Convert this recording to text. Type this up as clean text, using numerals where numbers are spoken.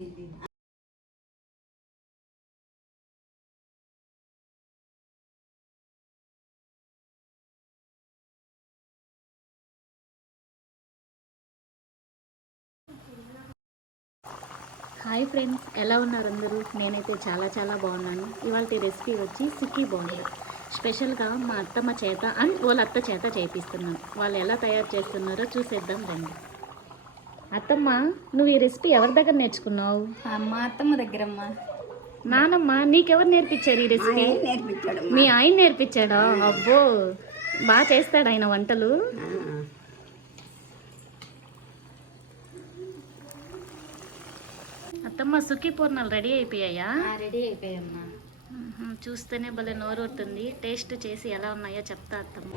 Hi friends, ఎలా ఉన్నారు అందరూ? నేనైతే చాలా బాగున్నాను. ఇవాళ రెసిపీ వచ్చి సుక్కీ బోండా. స్పెషల్గా మా అత్తమ్మ చేత అండ్ వాళ్ళ అత్త చేత చేపిస్తున్నాను. వాళ్ళు ఎలా తయారు చేస్తున్నారో చూసేద్దాం రండి. అత్తమ్మ, నువ్వు ఈ రెసిపీ ఎవరి దగ్గర నేర్చుకున్నావు? మా అత్తమ్మ దగ్గరమ్మా. నానమ్మ, నీకెవరు నేర్పించారు ఈ రెసిపీ? నేర్పించాడు. మీ ఆయన నేర్పించాడా? అబ్బో, బాగా చేస్తాడు ఆయన వంటలు. అత్తమ్మ, సుఖీ పూర్ణాలు రెడీ అయిపోయాయా? రెడీ అయిపోయామ్మా. చూస్తేనే భలే నోరూరుతుంది. టేస్ట్ చేసి ఎలా ఉన్నాయో చెప్తా అత్తమ్మ.